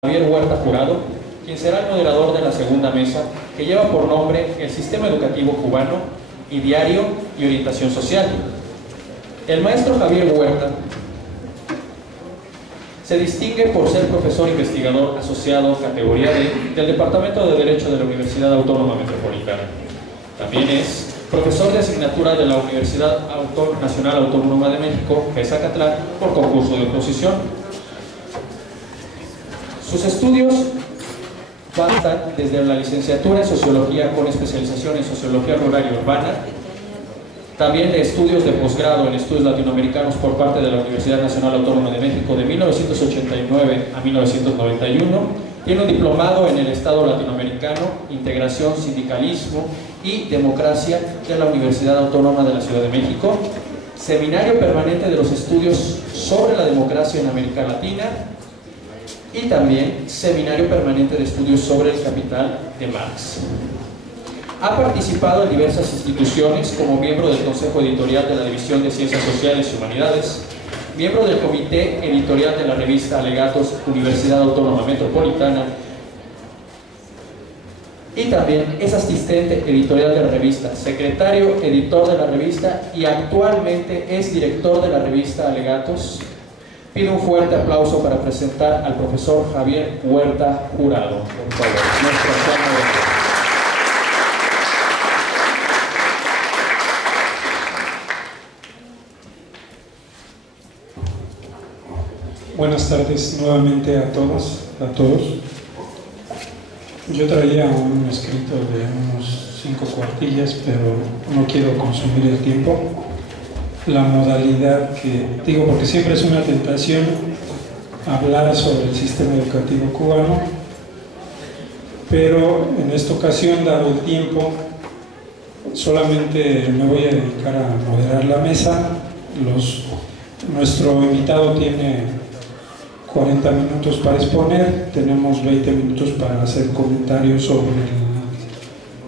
Javier Huerta Jurado, quien será el moderador de la segunda mesa, que lleva por nombre el Sistema Educativo Cubano, Ideario y Orientación Social. El maestro Javier Huerta se distingue por ser profesor investigador asociado categoría D del Departamento de Derecho de la Universidad Autónoma Metropolitana. También es profesor de asignatura de la Universidad Nacional Autónoma de México, Zacatlán, por concurso de oposición. Sus estudios bastan desde la licenciatura en Sociología con especialización en Sociología Rural y Urbana, también de estudios de posgrado en Estudios Latinoamericanos por parte de la Universidad Nacional Autónoma de México de 1989 a 1991, tiene un diplomado en el Estado Latinoamericano, Integración, Sindicalismo y Democracia de la Universidad Autónoma de la Ciudad de México, seminario permanente de los estudios sobre la democracia en América Latina, y también seminario permanente de estudios sobre el capital de Marx. Ha participado en diversas instituciones como miembro del Consejo Editorial de la División de Ciencias Sociales y Humanidades, miembro del Comité Editorial de la revista Alegatos Universidad Autónoma Metropolitana, y también es asistente editorial de la revista, secretario editor de la revista y actualmente es director de la revista Alegatos. Pido un fuerte aplauso para presentar al profesor Javier Huerta Jurado. Por favor, nuestro Buenas tardes nuevamente a todos. Yo traía un escrito de unos 5 cuartillas, pero no quiero consumir el tiempo. La modalidad que digo, porque siempre es una tentación hablar sobre el sistema educativo cubano, pero en esta ocasión, dado el tiempo, solamente me voy a dedicar a moderar la mesa. Nuestro invitado tiene 40 minutos para exponer, tenemos 20 minutos para hacer comentarios sobre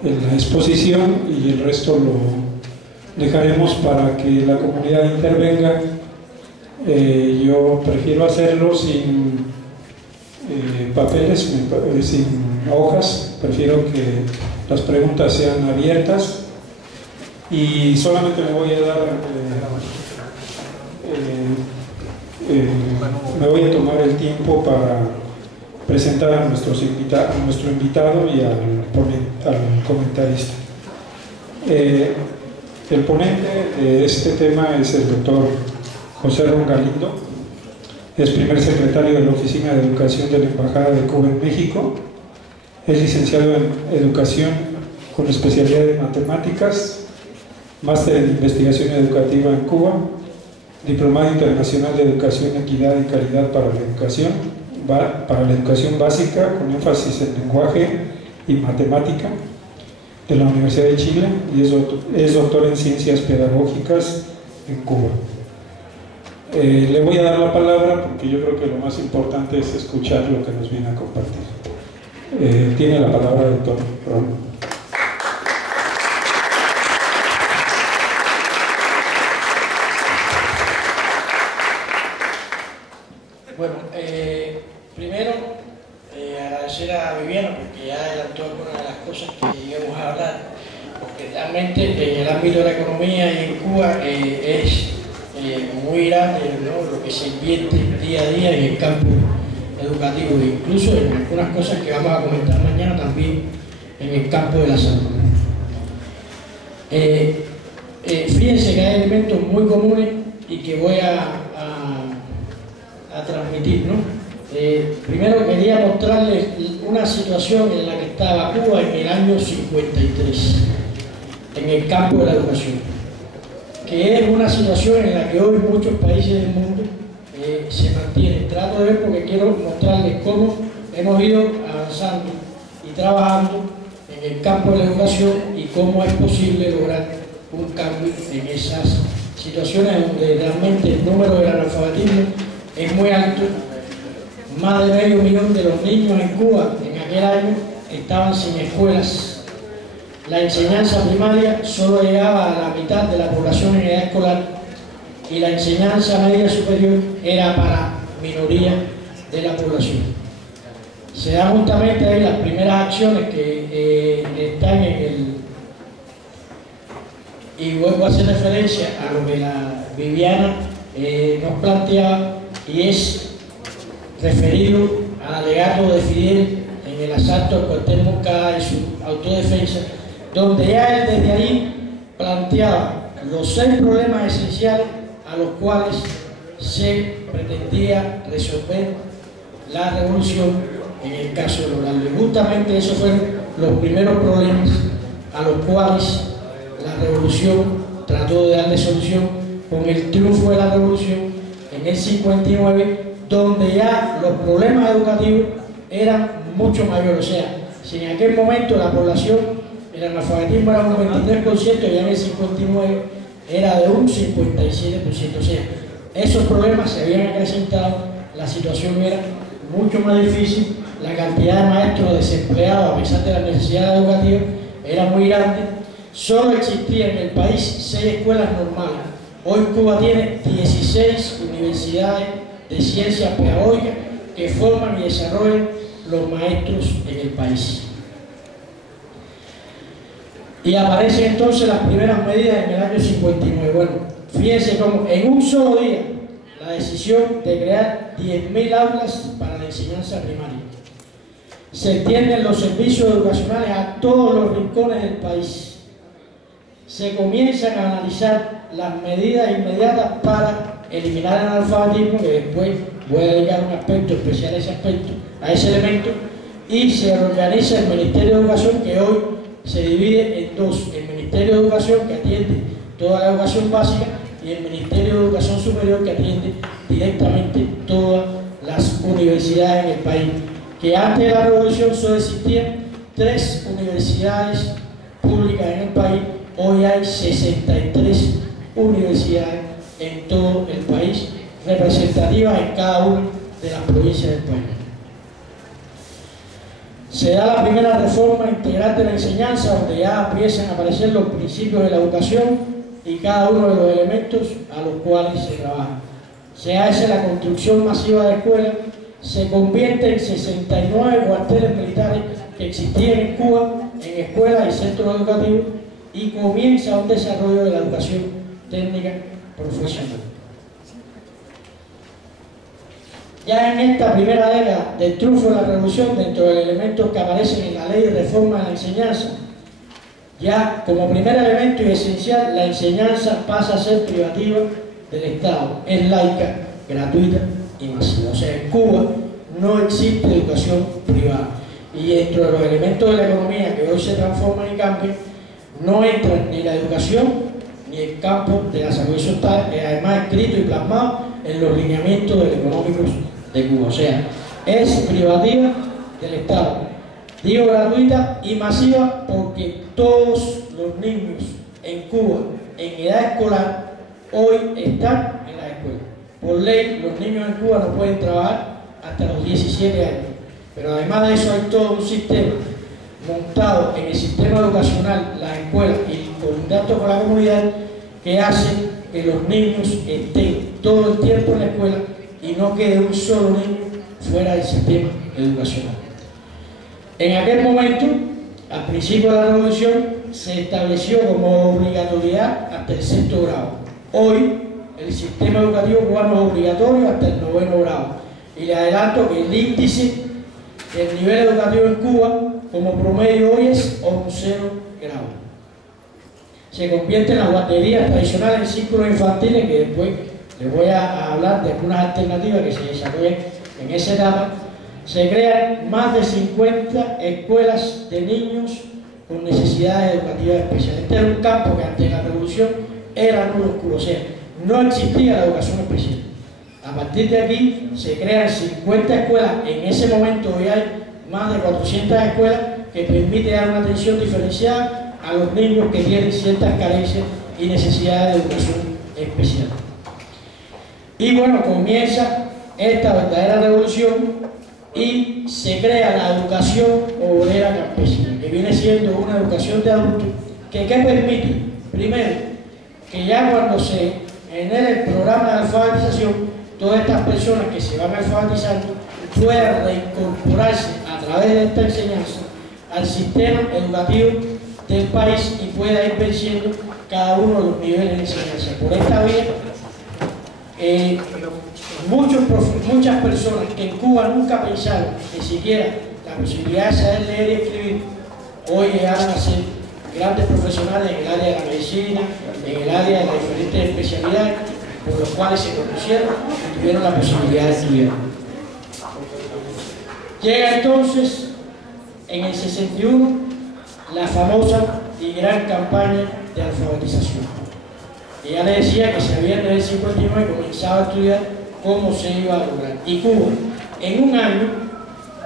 la exposición y el resto lo dejaremos para que la comunidad intervenga. Yo prefiero hacerlo sin papeles, sin hojas, prefiero que las preguntas sean abiertas y solamente me voy a dar me voy a tomar el tiempo para presentar a nuestro invitado y al comentarista. El ponente de este tema es el doctor José Ron Galindo, es primer secretario de la Oficina de Educación de la Embajada de Cuba en México, es licenciado en Educación con especialidad en Matemáticas, máster en Investigación Educativa en Cuba, diplomado internacional de Educación, Equidad y Calidad para la educación básica con énfasis en lenguaje y matemática, de la Universidad de Chile, y es doctor en Ciencias Pedagógicas en Cuba. Le voy a dar la palabra porque yo creo que lo más importante es escuchar lo que nos viene a compartir. Tiene la palabra, doctor Ron. Bueno, primero agradecer a Viviana porque ya adelantó algunas de las cosas que íbamos a hablar, porque realmente en el ámbito de la economía y en Cuba es muy grande, ¿no?, lo que se invierte día a día en el campo educativo, e incluso en algunas cosas que vamos a comentar mañana también en el campo de la salud. Fíjense que hay elementos muy comunes y que voy a transmitir, ¿no? Primero quería mostrarles una situación en la que estaba Cuba en el año 53 en el campo de la educación, que es una situación en la que hoy muchos países del mundo se mantienen. Trato de ver porque quiero mostrarles cómo hemos ido avanzando y trabajando en el campo de la educación y cómo es posible lograr un cambio en esas situaciones donde realmente el número del analfabetismo es muy alto. Más de medio millón de los niños en Cuba en aquel año estaban sin escuelas. La enseñanza primaria solo llegaba a la mitad de la población en edad escolar y la enseñanza media superior era para minoría de la población. se dan justamente ahí las primeras acciones que están en el... Y vuelvo a hacer referencia a lo que la Viviana nos planteaba, y es referido al alegato de Fidel en el asalto al cuartel Moncada y su autodefensa, donde ya él desde ahí planteaba los 6 problemas esenciales a los cuales se pretendía resolver la revolución en el caso de Orlando. Y justamente esos fueron los primeros problemas a los cuales la revolución trató de darle solución con el triunfo de la revolución en el 59, donde ya los problemas educativos eran mucho mayores. O sea, si en aquel momento la población, el analfabetismo era un 23%, ya en el 59 era de un 57%. O sea, esos problemas se habían acrecentado, la situación era mucho más difícil, la cantidad de maestros desempleados, a pesar de la necesidad educativa, era muy grande. Solo existían en el país 6 escuelas normales. Hoy Cuba tiene 16 universidades de ciencias pedagógicas que forman y desarrollan los maestros en el país. Y aparecen entonces las primeras medidas en el año 59. Bueno, fíjense cómo en un solo día la decisión de crear 10.000 aulas para la enseñanza primaria. Se extienden los servicios educacionales a todos los rincones del país. Se comienzan a analizar las medidas inmediatas para eliminar el analfabetismo, que después voy a dedicar un aspecto especial a ese elemento, y se reorganiza el Ministerio de Educación, que hoy se divide en 2, el Ministerio de Educación, que atiende toda la educación básica, y el Ministerio de Educación Superior, que atiende directamente todas las universidades en el país, que antes de la revolución solo existían 3 universidades públicas en el país. Hoy hay 63 universidades en todo el país, representativas en cada una de las provincias del país. Se da la primera reforma integral de la enseñanza, donde ya empiezan a aparecer los principios de la educación y cada uno de los elementos a los cuales se trabaja. Se hace la construcción masiva de escuelas, se convierte en 69 cuarteles militares que existían en Cuba en escuelas y centros educativos, y comienza un desarrollo de la educación técnica profesional. Ya en esta primera década del triunfo de la revolución, dentro de los elementos que aparecen en la ley de reforma de la enseñanza, ya como primer elemento y esencial, la enseñanza pasa a ser privativa del Estado, es laica, gratuita y masiva. O sea, en Cuba no existe educación privada, y dentro de los elementos de la economía que hoy se transforman y cambian, no entran ni la educación ni el campo de la salud. Eso está además escrito y plasmado en los lineamientos económicos de Cuba. O sea, es privativa del Estado. Digo gratuita y masiva porque todos los niños en Cuba en edad escolar hoy están en la escuela. Por ley, los niños en Cuba no pueden trabajar hasta los 17 años. Pero además de eso hay todo un sistema montado en el sistema educacional, las escuelas y el contacto con la comunidad, que hace que los niños estén todo el tiempo en la escuela y no quede un solo niño fuera del sistema educacional. En aquel momento, al principio de la revolución, se estableció como obligatoriedad hasta el 6º grado. Hoy, el sistema educativo cubano es obligatorio hasta el 9º grado. Y le adelanto que el índice del nivel educativo en Cuba como promedio hoy es 11º grado. Se convierte en las guarderías tradicionales en círculos infantiles, que después les voy a hablar de algunas alternativas que se desarrollan en esa etapa. Se crean más de 50 escuelas de niños con necesidades educativas especiales. Este era un campo que antes de la revolución era nulo oscuro, o sea, no existía la educación especial. A partir de aquí se crean 50 escuelas, en ese momento hoy hay más de 400 escuelas que permiten dar una atención diferenciada a los niños que tienen ciertas carencias y necesidades de educación especial. Y bueno, comienza esta verdadera revolución y se crea la educación obrera campesina, que viene siendo una educación de adultos que permite, primero, que ya cuando se genere el programa de alfabetización, todas estas personas que se van alfabetizando puedan reincorporarse a través de esta enseñanza al sistema educativo del país y pueda ir venciendo cada uno de los niveles de enseñanza. Por esta vía, muchas personas que en Cuba nunca pensaron que siquiera la posibilidad de saber leer y escribir, hoy llegaron a ser grandes profesionales en el área de la medicina, en el área de las diferentes especialidades, por los cuales se conocieron y tuvieron la posibilidad de estudiar. Llega entonces, en el 61, la famosa y gran campaña de alfabetización. Y ya le decía que se había desde el 59 comenzado a estudiar cómo se iba a lograr. Y Cuba, en un año,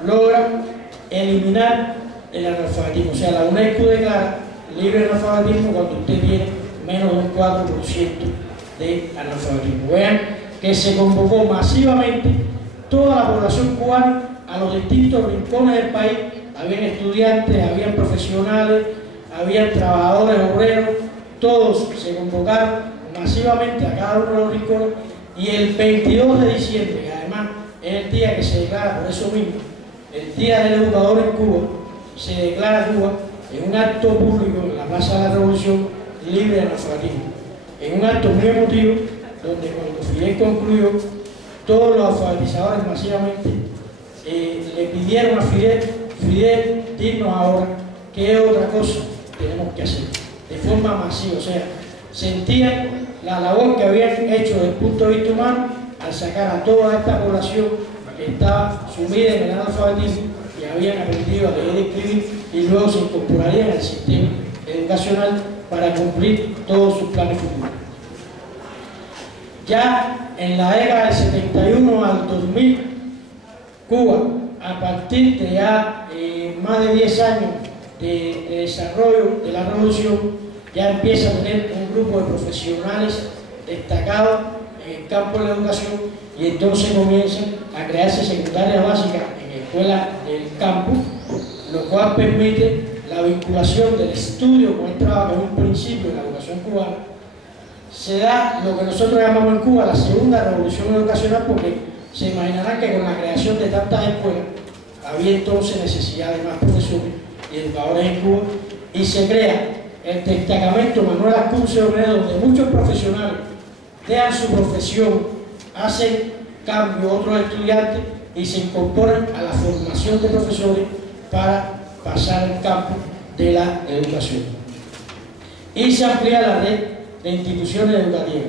logra eliminar el analfabetismo. O sea, la UNESCO declara libre analfabetismo cuando usted tiene menos del 4% de analfabetismo. Vean que se convocó masivamente toda la población cubana a los distintos rincones del país. Habían estudiantes, habían profesionales, habían trabajadores, obreros, todos se convocaron masivamente a cada uno de los rincones, y el 22 de diciembre, que además es el día que se declara, por eso mismo, el Día del Educador en Cuba, se declara Cuba en un acto público en la Plaza de la Revolución libre de analfabetismo. En un acto muy emotivo, donde cuando Fidel concluyó, todos los alfabetizadores masivamente le pidieron a Fidel, dinos ahora qué otra cosa tenemos que hacer, de forma masiva. O sea, sentían la labor que habían hecho desde el punto de vista humano al sacar a toda esta población que estaba sumida en el analfabetismo y habían aprendido a leer y escribir, y luego se incorporarían al sistema educacional para cumplir todos sus planes futuros. Ya en la década del 71 al 2000, Cuba, a partir de ya más de 10 años de desarrollo de la revolución, ya empieza a tener un grupo de profesionales destacados en el campo de la educación, y entonces comienzan a crearse secundarias básicas en escuelas del campo, lo cual permite la vinculación del estudio con el trabajo, que es un principio de la educación cubana. Se da lo que nosotros llamamos en Cuba la segunda revolución educacional, porque se imaginarán que con la creación de tantas escuelas había entonces necesidad de más profesores y educadores en Cuba, y se crea el destacamento Manuel Ascunce Obrero, donde muchos profesionales dejan su profesión, hacen cambio a otros estudiantes y se incorporan a la formación de profesores para pasar al campo de la educación. Y se amplía la red de instituciones educativas.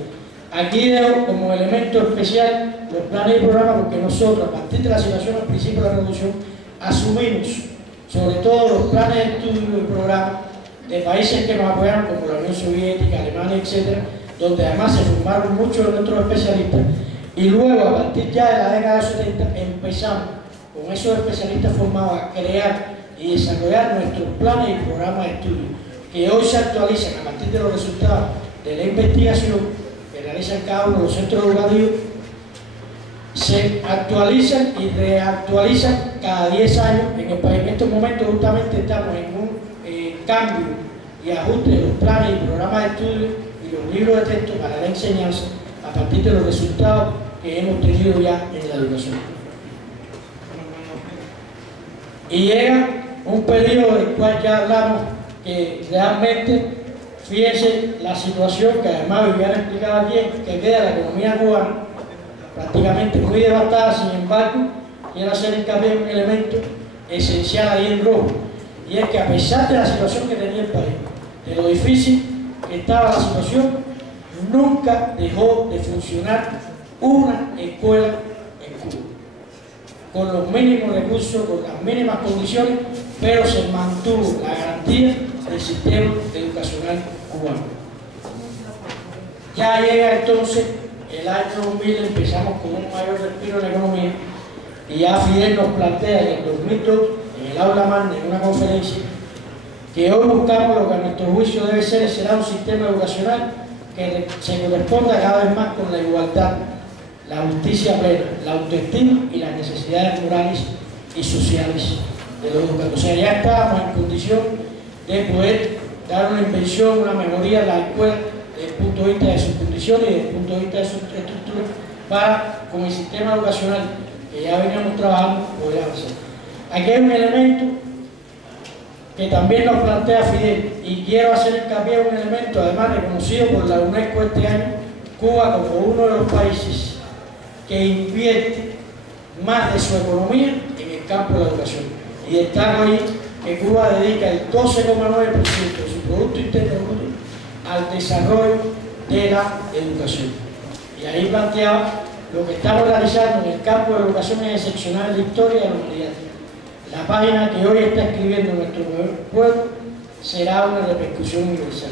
Aquí dejo como elemento especial los planes y programas, porque nosotros, a partir de la situación al principio de la revolución, asumimos sobre todo los planes de estudio y programas de países que nos apoyaron, como la Unión Soviética, Alemania, etc., donde además se formaron muchos de nuestros especialistas, y luego, a partir ya de la década de los 70, empezamos con esos especialistas formados a crear y desarrollar nuestros planes y programas de estudio, que hoy se actualizan a partir de los resultados de la investigación que realizan cada uno de los centros educativos. Se actualizan y reactualizan cada 10 años en el país. En estos momentos justamente estamos en un cambio y ajuste de los planes y programas de estudio y los libros de texto para la enseñanza a partir de los resultados que hemos tenido ya en la educación. Y llega un periodo del cual ya hablamos, que realmente, fíjense la situación que además Viviana explicaba bien, que queda la economía cubana prácticamente muy devastada. Sin embargo, quiero hacer hincapié en un elemento esencial ahí en rojo, y es que a pesar de la situación que tenía el país, de lo difícil que estaba la situación, nunca dejó de funcionar una escuela en Cuba, con los mínimos recursos, con las mínimas condiciones, pero se mantuvo la garantía del sistema educacional cubano. Ya llega entonces el año 2000, empezamos con un mayor respiro en la economía, y ya Fidel nos plantea en el 2002, en el aula magna, en una conferencia, que hoy buscamos lo que a nuestro juicio debe ser y será un sistema educacional que se corresponda cada vez más con la igualdad, la justicia plena, la autoestima y las necesidades morales y sociales de los educadores. O sea, ya estábamos en condición de poder dar una invención, una mejoría en la escuela desde el punto de vista de sus condiciones y desde el punto de vista de su estructura, para, con el sistema educacional que ya veníamos trabajando, poder avanzar. Aquí hay un elemento que también nos plantea Fidel, y quiero hacer hincapié en un elemento además reconocido por la UNESCO este año: Cuba como uno de los países que invierte más de su economía en el campo de la educación. Y destaco ahí que Cuba dedica el 12,9% de su Producto Interno Bruto al desarrollo de la educación. Y ahí planteaba lo que estamos realizando en el campo de la educación es excepcional en la historia de la humanidad. La página que hoy está escribiendo nuestro pueblo será una repercusión universal.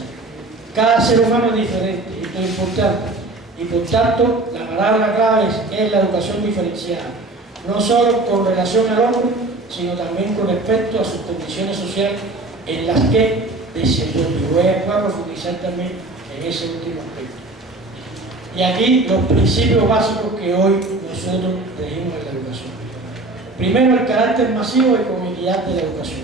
Cada ser humano es diferente, esto es importante, y por tanto la palabra clave es la educación diferenciada, no solo con relación al hombre, sino también con respecto a sus condiciones sociales en las que desenvuelve. Y voy a profundizar también en ese último aspecto. Y aquí los principios básicos que hoy nosotros regimos en la educación. Primero, el carácter masivo y con equidad de la educación.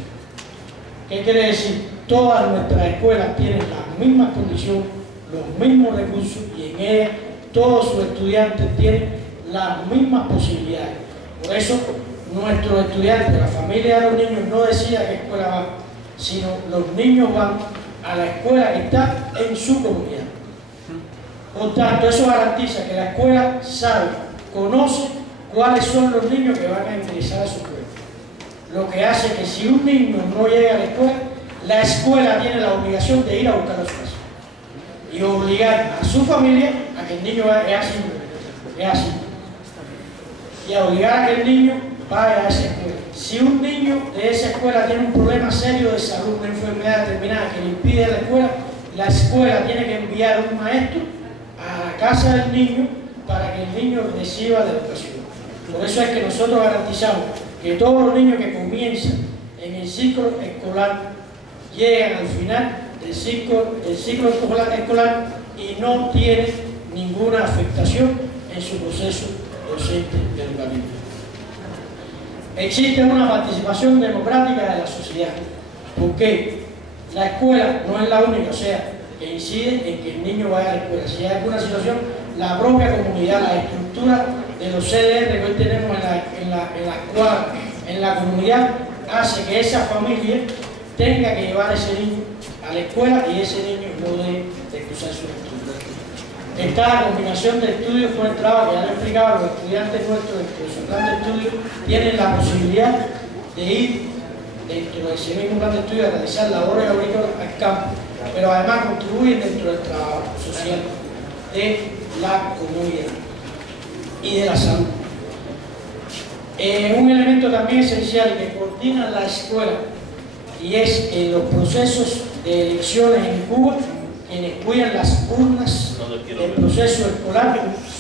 ¿Qué quiere decir? Todas nuestras escuelas tienen las mismas condiciones, los mismos recursos, y en ellas todos sus estudiantes tienen las mismas posibilidades. Por eso nuestros estudiantes, la familia de los niños, no decide a qué escuela van, sino los niños van a la escuela que está en su comunidad. Por tanto, eso garantiza que la escuela sabe, conoce cuáles son los niños que van a ingresar a su escuela. Lo que hace que si un niño no llega a la escuela tiene la obligación de ir a buscarlo a su casa y obligar a su familia a que el niño vaya así, y a obligar a que el niño vaya a esa escuela. Si un niño de esa escuela tiene un problema serio de salud, una enfermedad determinada que le impide la escuela tiene que enviar un maestro a la casa del niño para que el niño reciba la educación. Por eso es que nosotros garantizamos que todos los niños que comienzan en el ciclo escolar llegan al final del ciclo escolar y no tienen ninguna afectación en su proceso docente educativo. Existe una participación democrática de la sociedad, porque la escuela no es la única, o sea, que incide en que el niño vaya a la escuela. Si hay alguna situación, la propia comunidad, la estructura de los CDR que hoy tenemos en la comunidad, hace que esa familia tenga que llevar a ese niño a la escuela y ese niño no debe de cruzar su estudios. Esta combinación de estudios con el trabajo, que ya lo explicaba, los estudiantes nuestros dentro de su plan de estudio tienen la posibilidad de ir dentro de ese mismo plan de estudio a realizar labores agrícolas al campo, pero además contribuyen dentro del trabajo social de la comunidad y de la salud. Un elemento también esencial que coordina la escuela y es los procesos de elecciones en Cuba, quienes cuidan las urnas del proceso escolar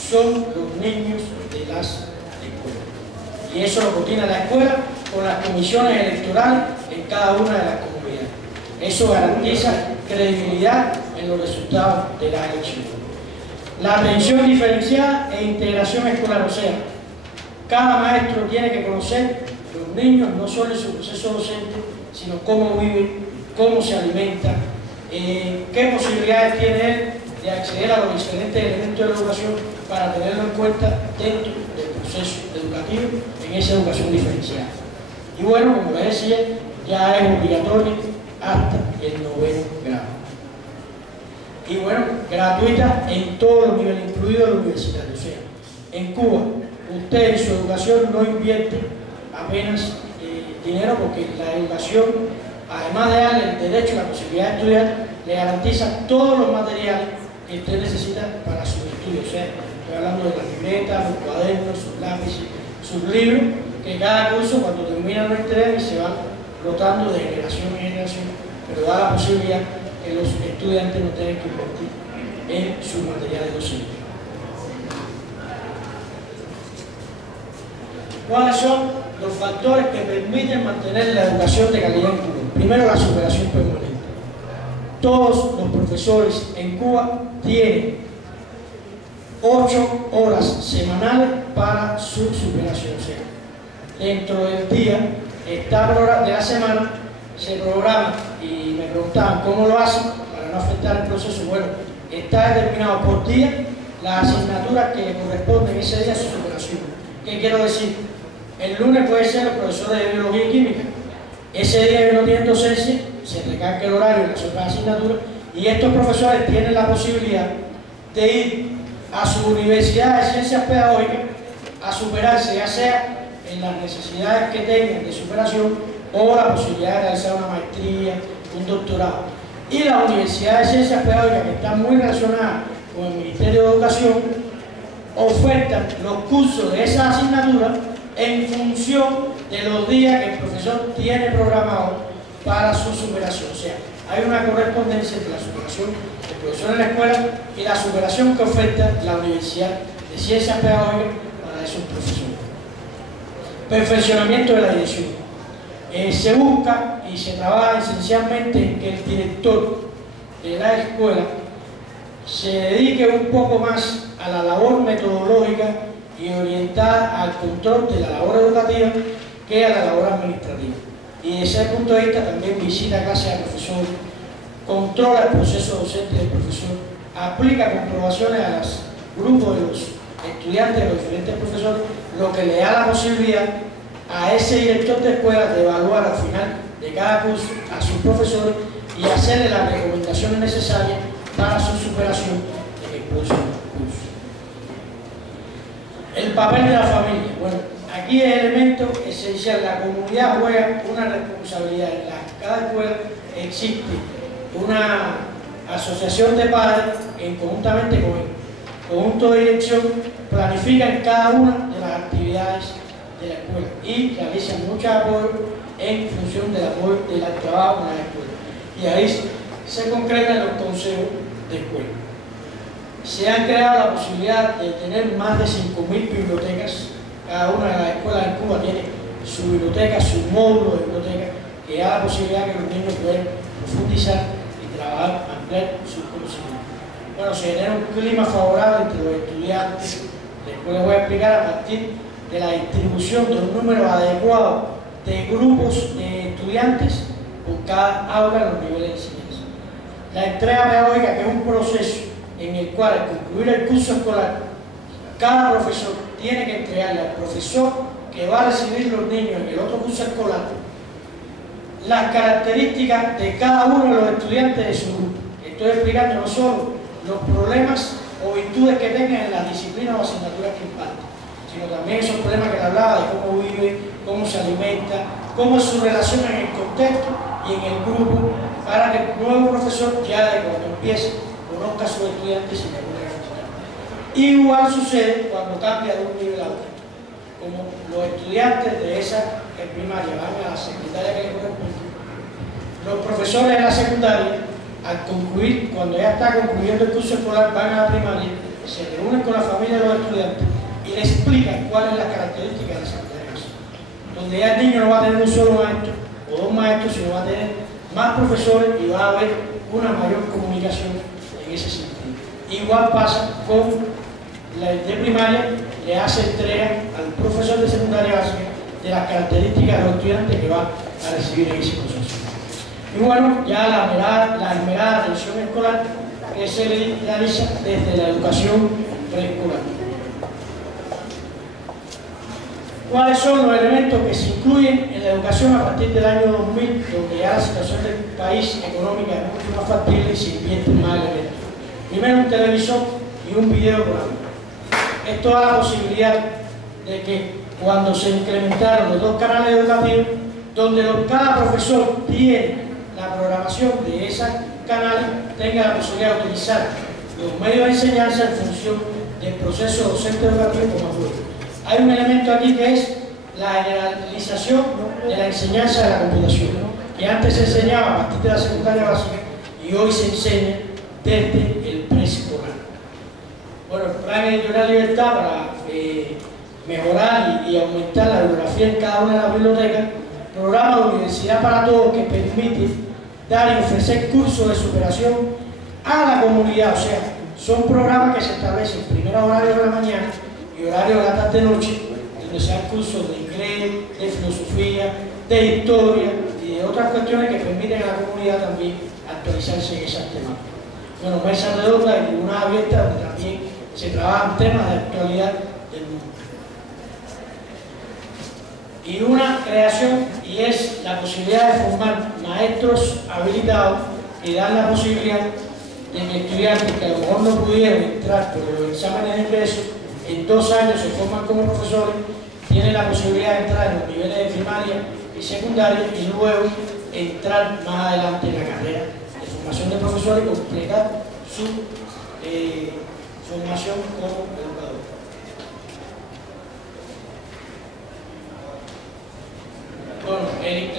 son los niños de las escuelas. Y eso lo coordina la escuela con las comisiones electorales en cada una de las comunidades. Eso garantiza credibilidad en los resultados de las elecciones. La atención diferenciada e integración escolar, o sea, cada maestro tiene que conocer los niños, no solo en su proceso docente, sino cómo viven, cómo se alimentan, qué posibilidades tiene él de acceder a los diferentes elementos de la educación para tenerlo en cuenta dentro del proceso educativo en esa educación diferenciada. Y bueno, como les decía, ya es obligatorio hasta el 9º grado. Y bueno, gratuita en todos los niveles, incluido el universitario. O sea, en Cuba, usted en su educación no invierte apenas dinero, porque la educación, además de darle el derecho y la posibilidad de estudiar, le garantiza todos los materiales que usted necesita para sus estudios. O sea, estoy hablando de las libretas, los cuadernos, sus lápices, sus libros, que cada curso cuando termina no interés se van rotando de generación en generación, pero da la posibilidad que los estudiantes no tengan que invertir en sus materiales docentes. ¿Cuáles son los factores que permiten mantener la educación de calidad en Cuba? Primero, la superación permanente. Todos los profesores en Cuba tienen 8 horas semanales para su superación. O sea, dentro del día, de la semana, se programa, y me preguntaban cómo lo hacen para no afectar el proceso. Bueno, está determinado por día las asignaturas que le corresponden ese día a su superación. ¿Qué quiero decir? El lunes puede ser los profesores de biología y química. Ese día que no tienen docencia, se recarga el horario en las otras asignaturas y estos profesores tienen la posibilidad de ir a su universidad de ciencias pedagógicas a superarse, ya sea en las necesidades que tengan de superación o la posibilidad de realizar una maestría, un doctorado. Y la Universidad de Ciencias Pedagógicas, que está muy relacionada con el Ministerio de Educación, ofertan los cursos de esa asignatura en función de los días que el profesor tiene programado para su superación. O sea, hay una correspondencia entre la superación del profesor en la escuela y la superación que oferta la Universidad de Ciencias Pedagógicas para esos profesores. Perfeccionamiento de la dirección. Se busca y se trabaja esencialmente en que el director de la escuela se dedique un poco más a la labor metodológica y orientada al control de la labor educativa que a la labor administrativa. Y desde ese punto de vista también visita clases al profesor, controla el proceso docente del profesor, aplica comprobaciones a los grupos de los estudiantes de los diferentes profesores, lo que le da la posibilidad a ese director de escuela de evaluar al final de cada curso a sus profesores y hacerle las recomendaciones necesarias para su superación en el próximo curso. El papel de la familia. Bueno, aquí el elemento esencial, la comunidad juega una responsabilidad. En cada escuela existe una asociación de padres que conjuntamente con el conjunto de dirección planifican cada una de las actividades de la escuela y realizan mucho apoyo en función del trabajo en la escuela. Y ahí se concretan los consejos de escuela. Se han creado la posibilidad de tener más de 5.000 bibliotecas. Cada una de las escuelas en Cuba tiene su biblioteca, su módulo de biblioteca, que da la posibilidad que los niños puedan profundizar y trabajar, ampliar sus conocimientos. Bueno, se genera un clima favorable entre los estudiantes. Después les voy a explicar a partir de la distribución de un número adecuado de grupos de estudiantes por cada aula en los niveles de enseñanza. La entrega pedagógica, que es un proceso en el cual al concluir el curso escolar, cada profesor tiene que entregarle al profesor que va a recibir los niños en el otro curso escolar las características de cada uno de los estudiantes de su grupo. Estoy explicando no solo los problemas o virtudes que tengan en las disciplinas o asignaturas que imparten, sino también esos problemas que le hablaba de cómo vive, cómo se alimenta, cómo es su relación en el contexto y en el grupo, para que el nuevo profesor ya de cuando empiece conozca a sus estudiantes y le pueda funcionar. Igual sucede cuando cambia de un nivel a otro. Como los estudiantes de esa primaria van a la secundaria que les corresponde, los profesores de la secundaria, al concluir, cuando ya está concluyendo el curso escolar, van a la primaria, se reúnen con la familia de los estudiantes y le explican cuáles son las características de esa clase. Donde ya el niño no va a tener un solo maestro o dos maestros, sino va a tener más profesores y va a haber una mayor comunicación en ese sentido. Igual pasa con la de primaria, le hace entrega al profesor de secundaria básica de las características de los estudiantes que va a recibir en ese proceso. Y bueno, ya la esmerada atención escolar que se realiza desde la educación preescolar. ¿Cuáles son los elementos que se incluyen en la educación a partir del año 2000, donde ya la situación del país económica es mucho más factible y se invierten más elementos? Primero, un televisor y un videoprograma. Esto da la posibilidad de que cuando se incrementaron los dos canales educativos, donde cada profesor tiene la programación de esos canales, tenga la posibilidad de utilizar los medios de enseñanza en función del proceso docente educativo como apoyo. Hay un elemento aquí que es la generalización de la enseñanza de la computación, que antes se enseñaba a partir de la secundaria básica y hoy se enseña desde el preescolar. Bueno, el plan editorial Libertad para mejorar y aumentar la bibliografía en cada una de las bibliotecas, programa de Universidad para Todos que permite dar y ofrecer cursos de superación a la comunidad, o sea, son programas que se establecen primero horario de la mañana y horario de la tarde-noche, donde se dan cursos de inglés, de filosofía, de historia y de otras cuestiones que permiten a la comunidad también actualizarse en esas temáticas. Bueno, mesas redondas y tribunas abiertas donde también se trabajan temas de actualidad del mundo. y una creación, y es la posibilidad de formar maestros habilitados y dar la posibilidad de que estudiantes que a lo mejor no pudieron entrar por los exámenes de ingreso, en 2 años se forman como profesores, tienen la posibilidad de entrar en los niveles de primaria y secundaria y luego entrar más adelante en la carrera de formación de profesores y completar su formación como educador. Bueno,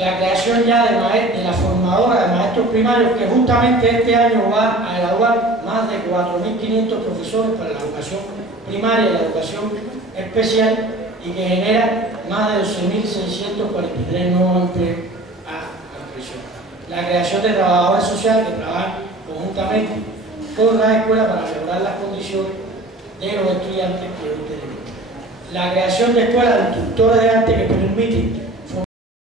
la creación ya de la formadora de maestros primarios, que justamente este año va a graduar más de 4.500 profesores para la educación primaria y la educación especial, y que genera más de 12.643 nuevos empleos a la prisión. La creación de trabajadores sociales que trabajan conjuntamente con las escuelas para mejorar las condiciones de los estudiantes que hoy tenemos. La creación de escuelas de instructores de arte que permiten